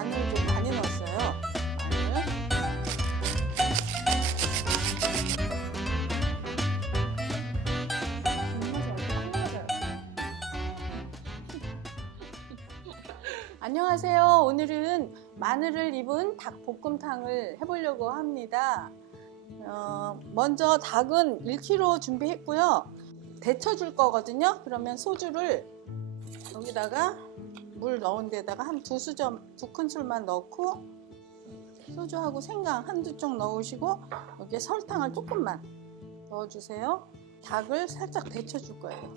마늘 좀 많이 넣었어요. 마늘. 안녕하세요. 오늘은 마늘을 입은 닭볶음탕을 해보려고 합니다. 먼저 닭은 1kg 준비했고요. 데쳐줄 거거든요. 그러면 소주를 여기다가 물 넣은 데다가 한 두 큰술만 넣고, 소주하고 생강 한두 쪽 넣으시고 여기에 설탕을 조금만 넣어주세요. 닭을 살짝 데쳐줄 거예요.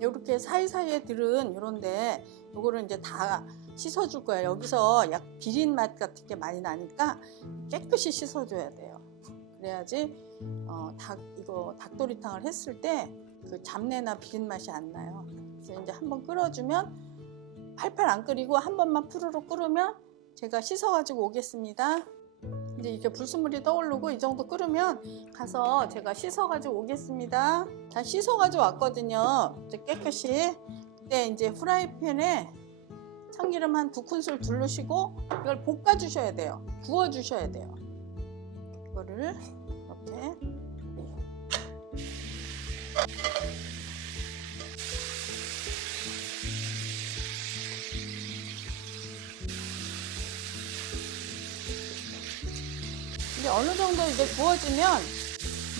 이렇게 사이사이에 들은 요런데 요거를 이제 다 씻어줄 거예요. 여기서 약 비린 맛 같은 게 많이 나니까 깨끗이 씻어줘야 돼요. 그래야지 닭도리탕을 했을 때 그 잡내나 비린 맛이 안 나요. 그래서 이제 한번 끓여주면, 팔팔 안 끓이고 한 번만 푸르르 끓으면 제가 씻어가지고 오겠습니다. 이제 이렇게 불순물이 떠오르고 이 정도 끓으면 가서 제가 씻어가지고 오겠습니다. 다 씻어가지고 왔거든요. 이제 깨끗이. 그때 이제 프라이팬에 참기름 한 2큰술 두르시고 이걸 볶아주셔야 돼요. 구워주셔야 돼요. 이거를 이렇게. 이제 어느 정도 이제 구워지면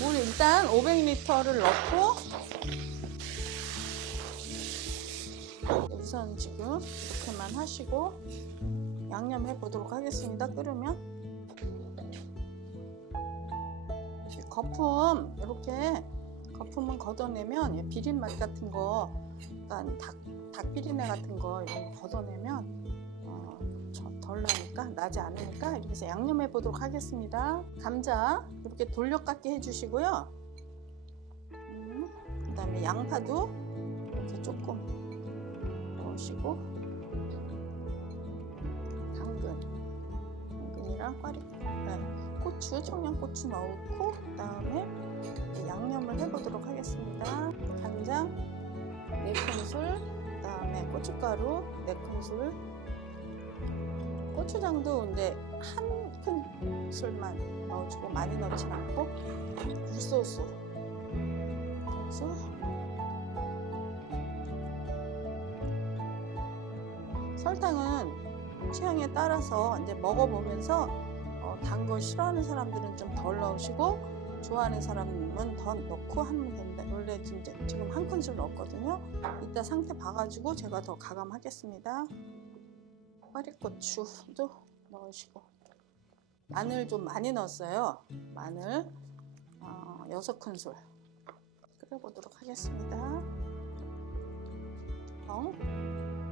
물 일단 500ml를 넣고, 우선 지금 이렇게만 하시고 양념해 보도록 하겠습니다. 끓으면 거품, 이렇게 거품은 걷어내면 비린 맛 같은 거, 약간 닭 비린내 같은 거 이런 거 걷어내면 덜 나니까, 나지 않으니까 이렇게 해서 양념해 보도록 하겠습니다. 감자 이렇게 돌려깎기 해주시고요. 그 다음에 양파도 이렇게 조금 넣으시고, 당근이랑 고추, 청양고추 넣고, 그 다음에 양념을 해보도록 하겠습니다. 간장 4큰술, 그 다음에 고춧가루 4큰술, 고추장도 근데 한 큰술만 넣어주고 많이 넣진 않고, 굴소스 설탕은 취향에 따라서 이제 먹어보면서 단 거 싫어하는 사람들은 좀 덜 넣으시고, 좋아하는 사람은 더 넣고 하면 됩니다. 원래 지금 한 큰술 넣었거든요. 이따 상태 봐가지고 제가 더 가감하겠습니다. 파리고추도 넣으시고, 마늘 좀 많이 넣었어요. 마늘 6큰술 끓여보도록 하겠습니다.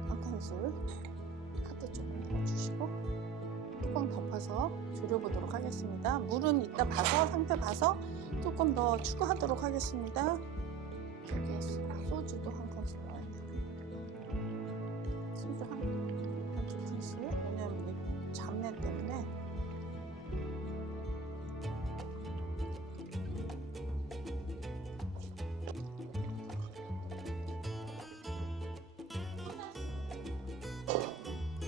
1큰술 카드 조금 넣어주시고 뚜껑 덮어서 졸여보도록 하겠습니다. 물은 이따 봐서, 상태 봐서 조금 더 추가하도록 하겠습니다. 여기에 소주도 1큰술 넣어야 돼요. 소주 왜냐면 이 잡내 때문에.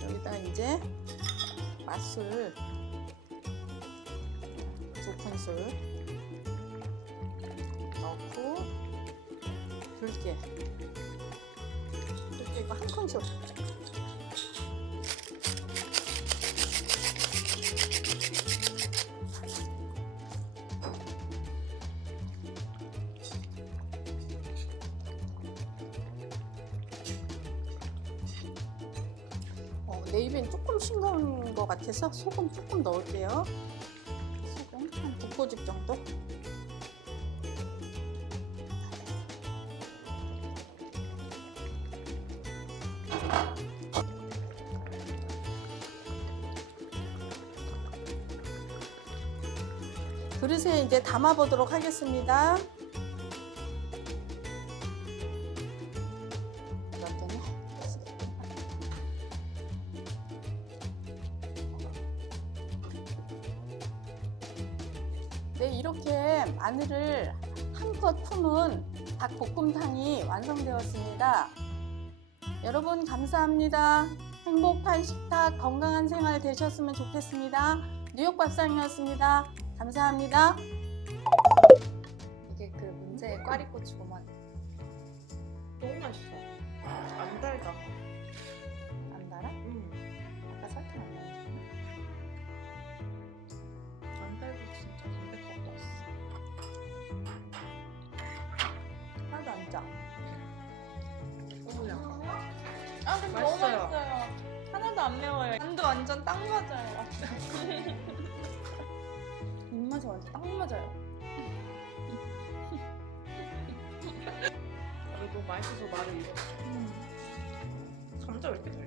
여기다 이제 맛술 2큰술 넣고, 들깨 이거 1큰술. 내 입엔 조금 싱거운 것 같아서 소금 조금 넣을게요. 소금 한 2꼬집 정도. 그릇에 이제 담아 보도록 하겠습니다. 네, 이렇게 마늘을 한껏 품은 닭볶음탕이 완성되었습니다. 여러분 감사합니다. 행복한 식탁, 건강한 생활 되셨으면 좋겠습니다. 뉴욕 밥상이었습니다. 감사합니다. 이게 그 문제의 꽈리고추고만. 너무 맛있어. 안 달다. 안 달아? 아까 설탕 안 넣었지? 안 달고 진짜 담백하고 맛있어. 하나도 안 짜. 너무 약간. 아 근데 맛있어요. 너무 맛있어요. 하나도 안 매워요. 간도 완전 딱 맞아요. 입맛이 완전 딱 맞아요. 그래도 맛있어서 말을 잃었어. 감자 왜 이렇게 달지?